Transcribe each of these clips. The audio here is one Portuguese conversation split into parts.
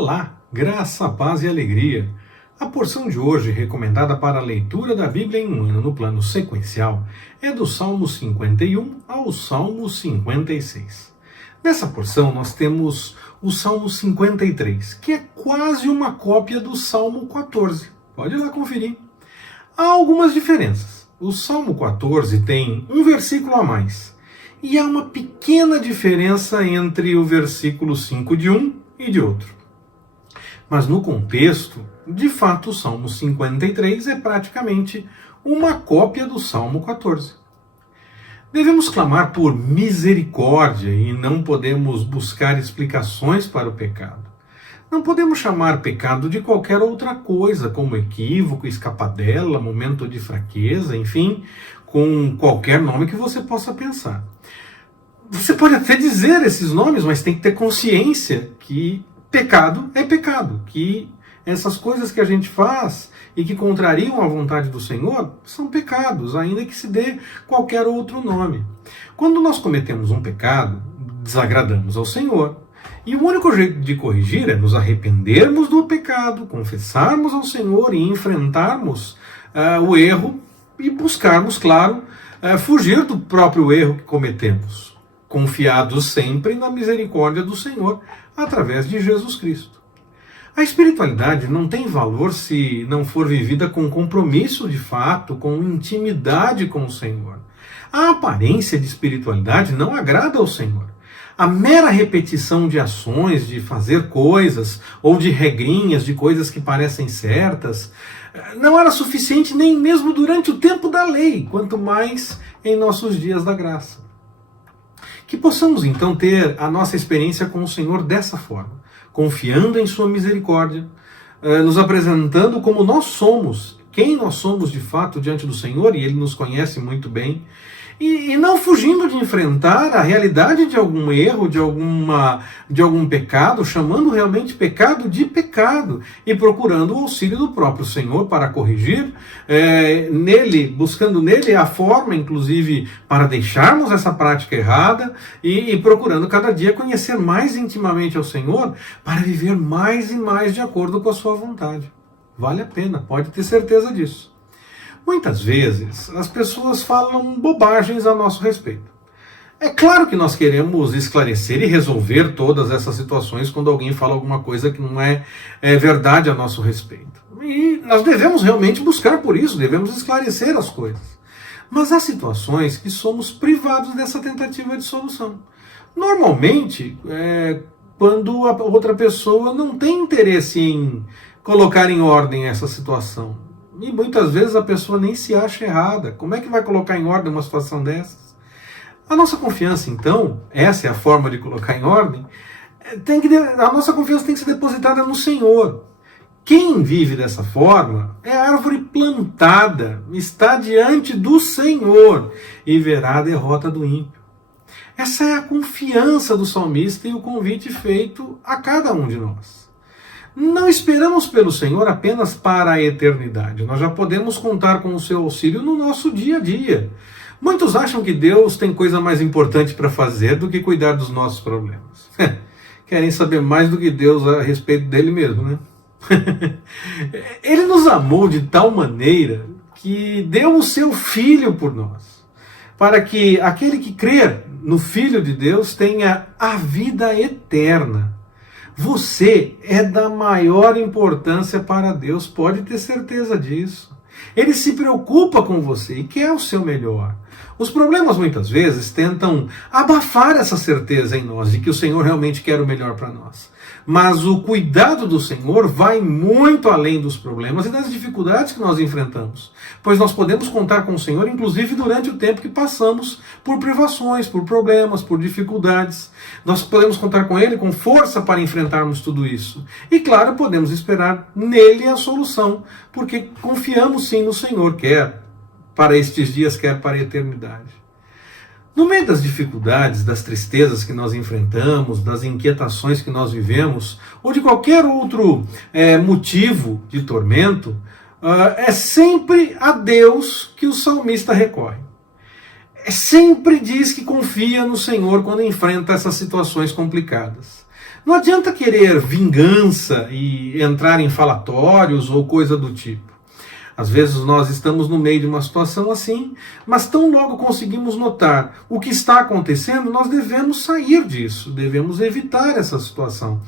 Olá, graça, paz e alegria. A porção de hoje, recomendada para a leitura da Bíblia em um ano no plano sequencial, é do Salmo 51 ao Salmo 56. Nessa porção nós temos o Salmo 53, que é quase uma cópia do Salmo 14. Pode ir lá conferir. Há algumas diferenças. O Salmo 14 tem um versículo a mais, e há uma pequena diferença entre o versículo 5 de um e de outro. Mas no contexto, de fato, o Salmo 53 é praticamente uma cópia do Salmo 14. Devemos clamar por misericórdia e não podemos buscar explicações para o pecado. Não podemos chamar pecado de qualquer outra coisa, como equívoco, escapadela, momento de fraqueza, enfim, com qualquer nome que você possa pensar. Você pode até dizer esses nomes, mas tem que ter consciência que pecado é pecado, que essas coisas que a gente faz e que contrariam a vontade do Senhor são pecados, ainda que se dê qualquer outro nome. Quando nós cometemos um pecado, desagradamos ao Senhor. E o único jeito de corrigir é nos arrependermos do pecado, confessarmos ao Senhor e enfrentarmos o erro e buscarmos, claro, fugir do próprio erro que cometemos, confiados sempre na misericórdia do Senhor, através de Jesus Cristo. A espiritualidade não tem valor se não for vivida com compromisso de fato, com intimidade com o Senhor. A aparência de espiritualidade não agrada ao Senhor. A mera repetição de ações, de fazer coisas, ou de regrinhas, de coisas que parecem certas, não era suficiente nem mesmo durante o tempo da lei, quanto mais em nossos dias da graça. Que possamos então ter a nossa experiência com o Senhor dessa forma, confiando em sua misericórdia, nos apresentando como nós somos, quem nós somos de fato diante do Senhor, e Ele nos conhece muito bem, e não fugindo de enfrentar a realidade de algum erro, de algum pecado, chamando realmente pecado de pecado, e procurando o auxílio do próprio Senhor para corrigir, buscando nele a forma, inclusive, para deixarmos essa prática errada, e procurando cada dia conhecer mais intimamente ao Senhor, para viver mais e mais de acordo com a sua vontade. Vale a pena, pode ter certeza disso. Muitas vezes as pessoas falam bobagens a nosso respeito. É claro que nós queremos esclarecer e resolver todas essas situações quando alguém fala alguma coisa que não é verdade a nosso respeito. E nós devemos realmente buscar por isso, devemos esclarecer as coisas. Mas há situações que somos privados dessa tentativa de solução. Normalmente, quando a outra pessoa não tem interesse em colocar em ordem essa situação. E muitas vezes a pessoa nem se acha errada. Como é que vai colocar em ordem uma situação dessas? A nossa confiança, então, essa é a forma de colocar em ordem, a nossa confiança tem que ser depositada no Senhor. Quem vive dessa forma é a árvore plantada, está diante do Senhor e verá a derrota do ímpio. Essa é a confiança do salmista e o convite feito a cada um de nós. Não esperamos pelo Senhor apenas para a eternidade. Nós já podemos contar com o seu auxílio no nosso dia a dia. Muitos acham que Deus tem coisa mais importante para fazer do que cuidar dos nossos problemas. Querem saber mais do que Deus a respeito dele mesmo, né? Ele nos amou de tal maneira que deu o seu Filho por nós, para que aquele que crer no Filho de Deus tenha a vida eterna. Você é da maior importância para Deus, pode ter certeza disso. Ele se preocupa com você e quer o seu melhor. Os problemas muitas vezes tentam abafar essa certeza em nós de que o Senhor realmente quer o melhor para nós. Mas o cuidado do Senhor vai muito além dos problemas e das dificuldades que nós enfrentamos. Pois nós podemos contar com o Senhor, inclusive durante o tempo que passamos por privações, por problemas, por dificuldades. Nós podemos contar com Ele com força para enfrentarmos tudo isso. E claro, podemos esperar nele a solução, porque confiamos sim no Senhor, quer para estes dias, quer para a eternidade. No meio das dificuldades, das tristezas que nós enfrentamos, das inquietações que nós vivemos, ou de qualquer outro motivo de tormento, é sempre a Deus que o salmista recorre. Sempre diz que confia no Senhor quando enfrenta essas situações complicadas. Não adianta querer vingança e entrar em falatórios ou coisa do tipo. Às vezes nós estamos no meio de uma situação assim, mas tão logo conseguimos notar o que está acontecendo, nós devemos sair disso, devemos evitar essa situação.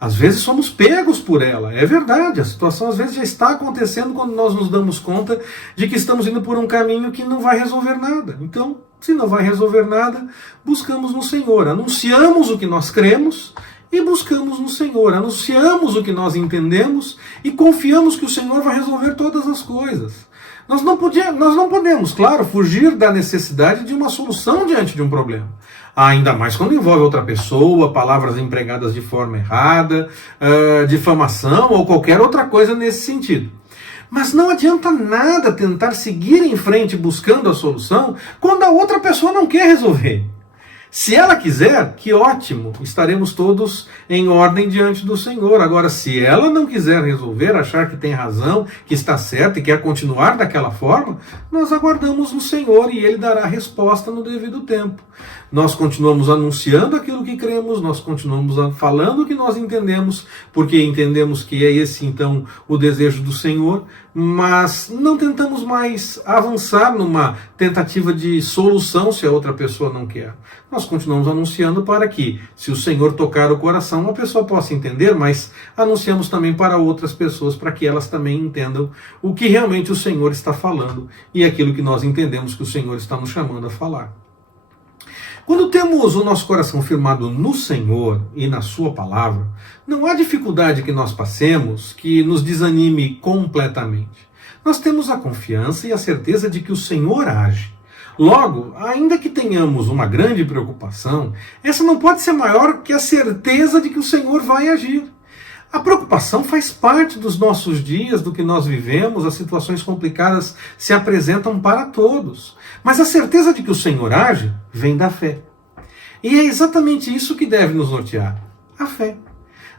Às vezes somos pegos por ela, é verdade, a situação às vezes já está acontecendo quando nós nos damos conta de que estamos indo por um caminho que não vai resolver nada. Então, se não vai resolver nada, buscamos no Senhor, anunciamos o que nós cremos e buscamos no Senhor, anunciamos o que nós entendemos e confiamos que o Senhor vai resolver todas as coisas. Nós não podemos, claro, fugir da necessidade de uma solução diante de um problema. Ainda mais quando envolve outra pessoa, palavras empregadas de forma errada, difamação ou qualquer outra coisa nesse sentido. Mas não adianta nada tentar seguir em frente buscando a solução quando a outra pessoa não quer resolver. Se ela quiser, que ótimo, estaremos todos em ordem diante do Senhor. Agora, se ela não quiser resolver, achar que tem razão, que está certo e quer continuar daquela forma, nós aguardamos no Senhor e Ele dará a resposta no devido tempo. Nós continuamos anunciando aquilo que cremos, nós continuamos falando o que nós entendemos, porque entendemos que é esse então o desejo do Senhor, mas não tentamos mais avançar numa tentativa de solução se a outra pessoa não quer. Nós continuamos anunciando para que, se o Senhor tocar o coração, a pessoa possa entender, mas anunciamos também para outras pessoas, para que elas também entendam o que realmente o Senhor está falando e aquilo que nós entendemos que o Senhor está nos chamando a falar. Quando temos o nosso coração firmado no Senhor e na Sua palavra, não há dificuldade que nós passemos que nos desanime completamente. Nós temos a confiança e a certeza de que o Senhor age. Logo, ainda que tenhamos uma grande preocupação, essa não pode ser maior que a certeza de que o Senhor vai agir. A preocupação faz parte dos nossos dias, do que nós vivemos, as situações complicadas se apresentam para todos. Mas a certeza de que o Senhor age vem da fé. E é exatamente isso que deve nos nortear, a fé.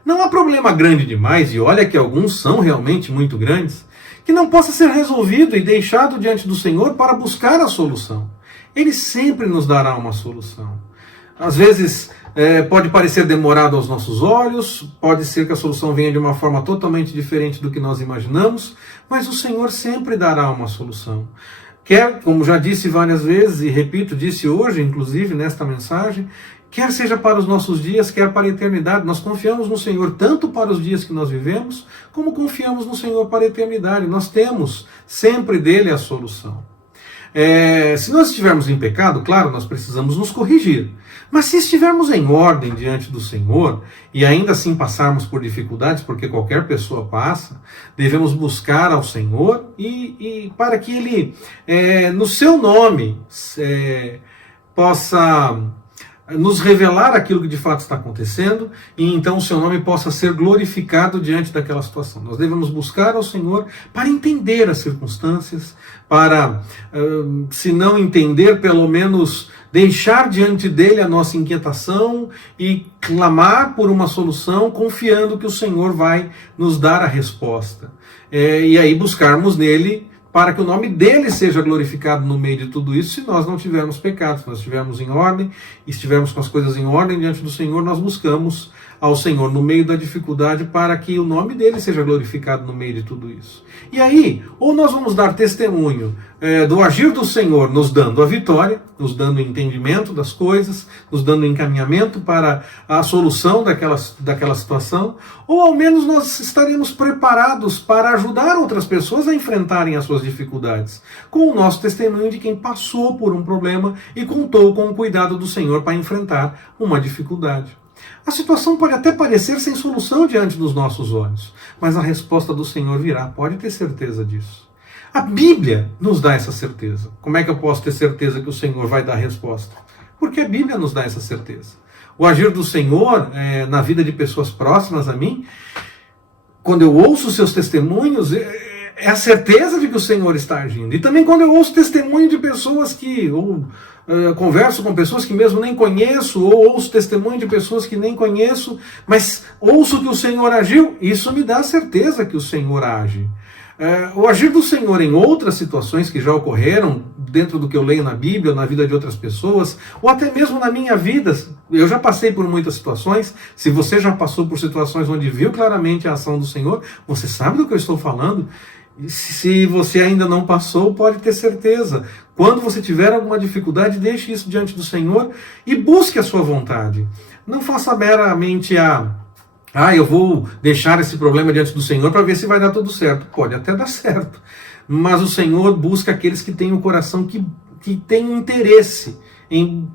Não há problema grande demais, e olha que alguns são realmente muito grandes, que não possa ser resolvido e deixado diante do Senhor para buscar a solução. Ele sempre nos dará uma solução. Às vezes pode parecer demorado aos nossos olhos, pode ser que a solução venha de uma forma totalmente diferente do que nós imaginamos, mas o Senhor sempre dará uma solução. Quer, como já disse várias vezes, e repito, disse hoje, inclusive, nesta mensagem, quer seja para os nossos dias, quer para a eternidade, nós confiamos no Senhor tanto para os dias que nós vivemos, como confiamos no Senhor para a eternidade. Nós temos sempre dele a solução. Se nós estivermos em pecado, claro, nós precisamos nos corrigir. Mas se estivermos em ordem diante do Senhor, e ainda assim passarmos por dificuldades, porque qualquer pessoa passa, devemos buscar ao Senhor e para que Ele, no seu nome, possa nos revelar aquilo que de fato está acontecendo, e então o seu nome possa ser glorificado diante daquela situação. Nós devemos buscar ao Senhor para entender as circunstâncias, para, se não entender, pelo menos deixar diante dele a nossa inquietação e clamar por uma solução, confiando que o Senhor vai nos dar a resposta. E aí buscarmos nele para que o nome dele seja glorificado no meio de tudo isso, se nós não tivermos pecado, se nós estivermos em ordem, estivermos com as coisas em ordem diante do Senhor, nós buscamos ao Senhor no meio da dificuldade para que o nome dele seja glorificado no meio de tudo isso. E aí, ou nós vamos dar testemunho do agir do Senhor, nos dando a vitória, nos dando o entendimento das coisas, nos dando o encaminhamento para a solução daquela situação, ou ao menos nós estaremos preparados para ajudar outras pessoas a enfrentarem as suas dificuldades, com o nosso testemunho de quem passou por um problema e contou com o cuidado do Senhor para enfrentar uma dificuldade. A situação pode até parecer sem solução diante dos nossos olhos, mas a resposta do Senhor virá, pode ter certeza disso. A Bíblia nos dá essa certeza. Como é que eu posso ter certeza que o Senhor vai dar a resposta? Porque a Bíblia nos dá essa certeza. O agir do Senhor na vida de pessoas próximas a mim, quando eu ouço seus testemunhos, é a certeza de que o Senhor está agindo. E também quando eu ouço testemunho de pessoas que, converso com pessoas que mesmo nem conheço, ou ouço testemunho de pessoas que nem conheço, mas ouço que o Senhor agiu, isso me dá a certeza que o Senhor age. O agir do Senhor em outras situações que já ocorreram, dentro do que eu leio na Bíblia, na vida de outras pessoas, ou até mesmo na minha vida. Eu já passei por muitas situações. Se você já passou por situações onde viu claramente a ação do Senhor, você sabe do que eu estou falando. Se você ainda não passou, pode ter certeza. Quando você tiver alguma dificuldade, deixe isso diante do Senhor e busque a sua vontade. Não faça meramente eu vou deixar esse problema diante do Senhor para ver se vai dar tudo certo. Pode até dar certo. Mas o Senhor busca aqueles que têm o coração que tem interesse em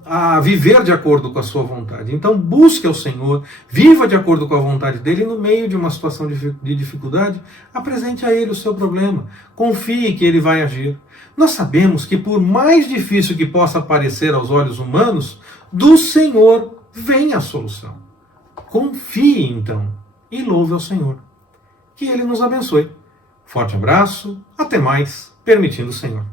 viver de acordo com a sua vontade. Então busque ao Senhor, viva de acordo com a vontade dele, e no meio de uma situação de dificuldade, apresente a ele o seu problema. Confie que ele vai agir. Nós sabemos que por mais difícil que possa parecer aos olhos humanos, do Senhor vem a solução. Confie então e louve ao Senhor. Que ele nos abençoe. Forte abraço, até mais, permitindo o Senhor.